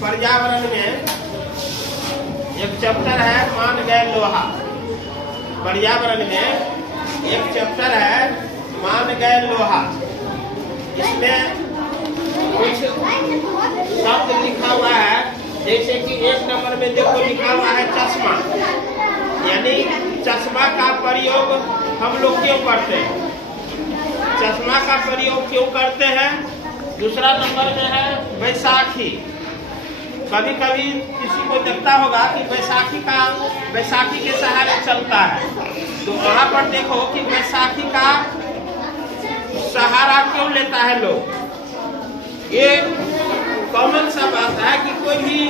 पर्यावरण में एक चैप्टर है मान गए लोहा। पर्यावरण में एक चैप्टर है मान गए लोहा। इसमें कुछ शब्द लिखा हुआ है, जैसे कि 1 नंबर में देखो लिखा हुआ है चश्मा, यानी चश्मा का प्रयोग हम लोग क्यों करते हैं, चश्मा का प्रयोग क्यों करते हैं। दूसरा नंबर में है बैसाखी। कभी कभी किसी को देखता होगा कि बैसाखी के सहारे चलता है, तो वहाँ पर देखो कि बैसाखी का सहारा क्यों लेता है लोग। ये कॉमन सा बात है कि कोई भी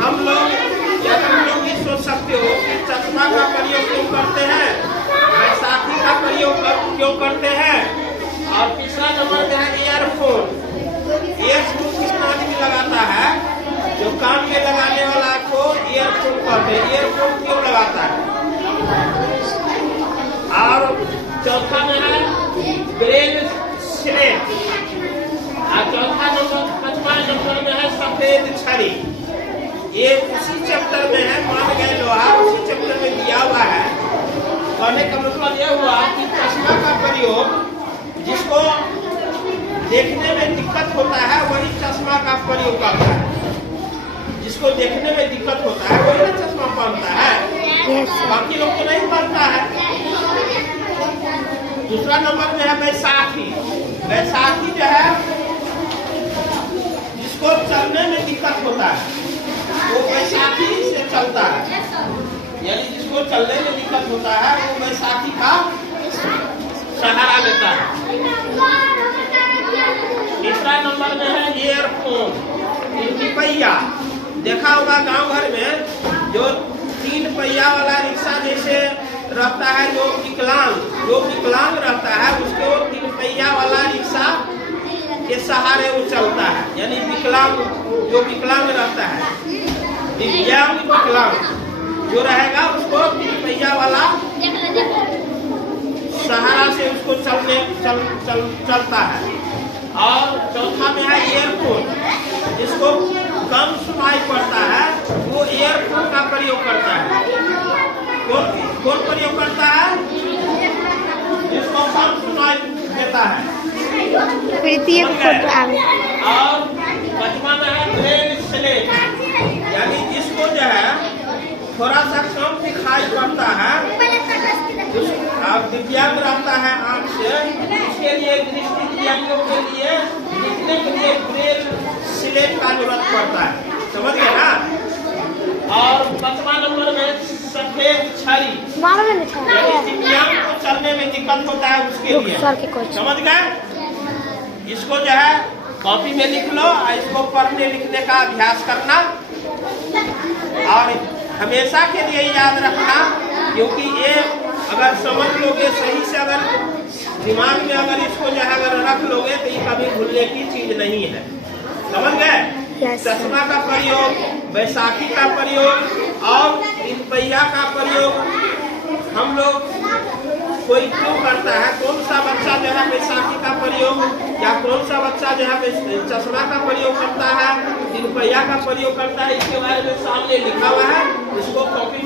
हम लोग या तुम लोग ये सोच सकते हो कि चश्मा का प्रयोग क्यों करते हैं, बैसाखी का प्रयोग क्यों करते हैं। और तीसरा नंबर में है ईयरफोन। ईयरफोन कितना आदमी लगाता है, जो कान में लगाने वाला को ईयरफोन कहते हैं। ईयरफोन क्यों लगाता है। और चौथा में है ब्रेन स्लेट। और चौथा नंबर 5वां नंबर में है सफेद छड़ी। ये उसी चैप्टर में है मान गए लोहा, उसी चैप्टर में दिया हुआ है। कहने का मतलब यह हुआ कि चश्मा का प्रयोग जिसको देखने में दिक्कत होता है वही चश्मा का प्रयोग करता है। जिसको देखने में दिक्कत होता है वही ना चश्मा पहनता है, बाकी लोग तो नहीं पहनता है। दूसरा नंबर में है बैसाखी। बैसाखी जो है जिसको चलने में दिक्कत होता है वो बैसाखी से चलता है, यानी जिसको चलने में दिक्कत होता है वो बैसाखी का सहारा लेता है। तीसरा नंबर में है ईयरफोन। 3 पहिया देखा होगा गांव घर में, जो 3 पहिया वाला रिक्शा जैसे रहता है, जो विकलांग रहता है उसको 3 पहिया वाला रिक्शा के सहारे वो चलता है। यानी जो विकलांग रहता है, दिव्यांग विकलांग जो रहेगा उसको 3 पहिया वाला सहारा से उसको चलता है। और चौथा में है ईयरफोन। जिसको कम सुनाई पड़ता है वो ईयरफोन का प्रयोग करता है। कौन प्रयोग करता है, जिसको कम सुनाई देता है। और 5वां में है ब्रेन स्लेट, यानी जिसको जो है थोड़ा सा कम दिखाई पड़ता है, दिव्यांग रहता है आँख से, उसके लिए दृष्टि दिव्यांगों के लिए लिखने के लिए ब्रेन स्लेट का जरूरत पड़ता है, समझ गए ना। और 5वां नंबर में सफेद छड़ी, दिव्यांग को चलने में दिक्कत होता है उसके लिए, समझ गए। इसको जो है कॉपी में लिख लो और इसको पढ़ने लिखने का अभ्यास करना और हमेशा के लिए याद रखना, क्योंकि ये अगर समझ लोगे सही से, अगर दिमाग में अगर इसको जो है अगर रख लोगे तो ये कभी भूलने की चीज नहीं है, समझ गए। चश्मा का प्रयोग, बैसाखी का प्रयोग और 3 पहिया का प्रयोग हम लोग कोई क्यों करता है। कौन सा बच्चा जो है बैसाखी का प्रयोग या कौन सा बच्चा जो है चश्मा का प्रयोग करता है, 3 पहिया का प्रयोग करता है, इसके बारे में सामने लिखा हुआ है। इसको कॉपी